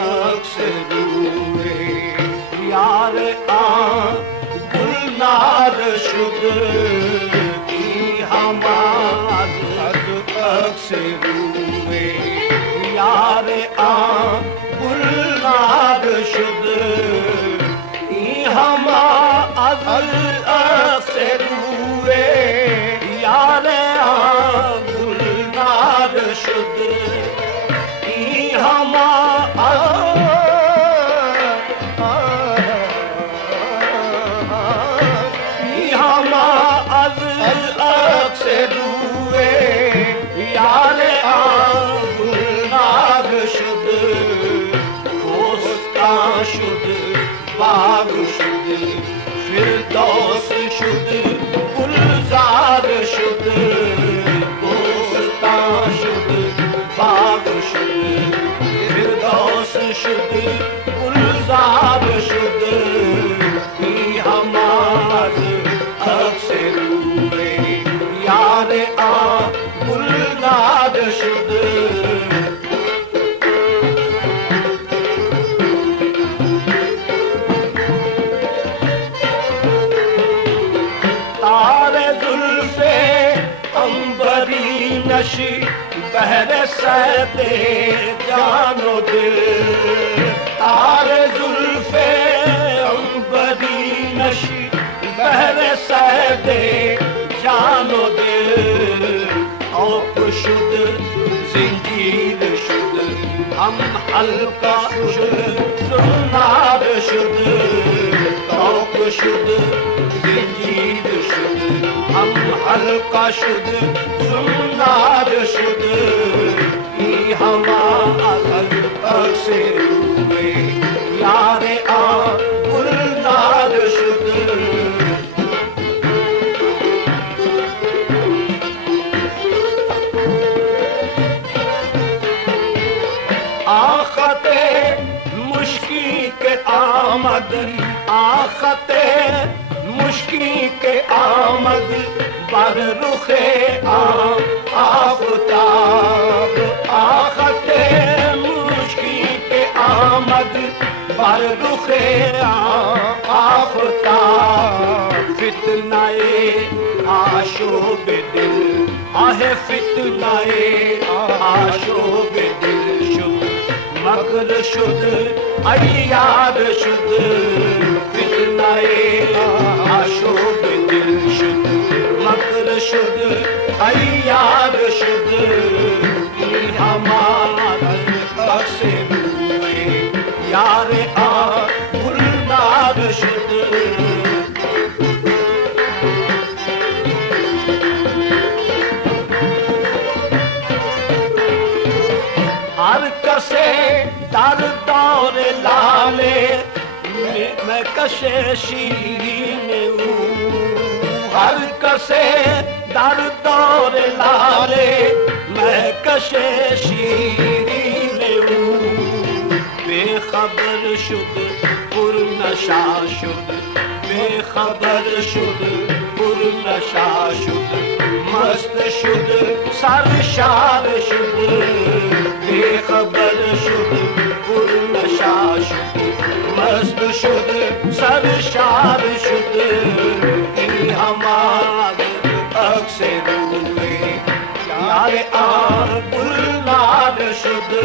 अक्स रूए यार आ गुलनार शुद की हमाद अक्स रूए यार आ गुलनार शुद की हमाद अक्स रूए यार आ गुलनार शुद की हमाद शुद बाग शुद फिरदौस शुद गुलजार शुद दोस्ता शुद बाग शुद फिरदौस शुद गुलजार शुद की हमाद अक्स रूए यार आ गुलनार शुद नशी बहर सहते जानो दिल तारे जुल्फे अंबरी नशी बहर सहते जानो दिल औप शुद जिंजीर शुद हम हल्का शुद सुनार शुद औप शुद जिंजीर शुद हम हल्का शुद सुनार शुद की हमाद अक्स रूए यार आ गुलनार शुद आखते मुश्की के आमद आखते मुश्की के आमद पर रुखे आफताब आखते मुश्की के आमद पर रुखे आफताब फितनाए आशोब दिल आहे फितनाए आशोब दिल शुद मकर शुद अयार शुद फितनाए आशोब दिल शुद मकर शुद अयार शुद की हमाद अक्स रूए यार आ गुलनार शुद हर कसे दर दौर लाले मैं कशे शीरीन हर कसे दर दौर लाले मैं कशे शीरीन बेखबर शुद पुरनशा शुद बेखबर शुद पुरनशा शुद मस्त शुद सरशार शुद बेखबर शुद पुरनशा शुद मस्त शुद सरशार शुद की हमाद अक्स रूए यार आ गुलनार शुद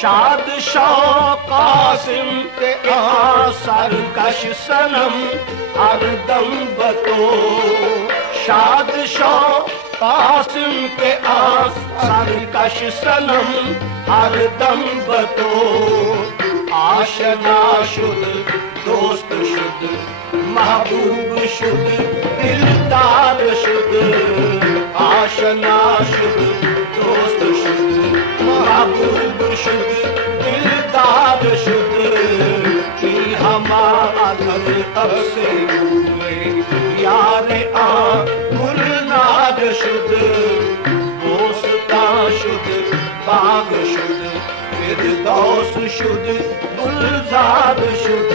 शाद शाह कासिम के सरकश सनम हरदम बतो शाद शाह कासिम के सरकश सनम हरदम बतो आशना शुद दोस्त शुद महबूब शुद दिलदार शुद आशना शुद दोस्त शुद महबूब शुद दिलदार शुद की हमाद अक्स रूए यार आ गुलनार शुद दोस्ता शुद बाग शुद फिरदौस शुद गुलजार शुद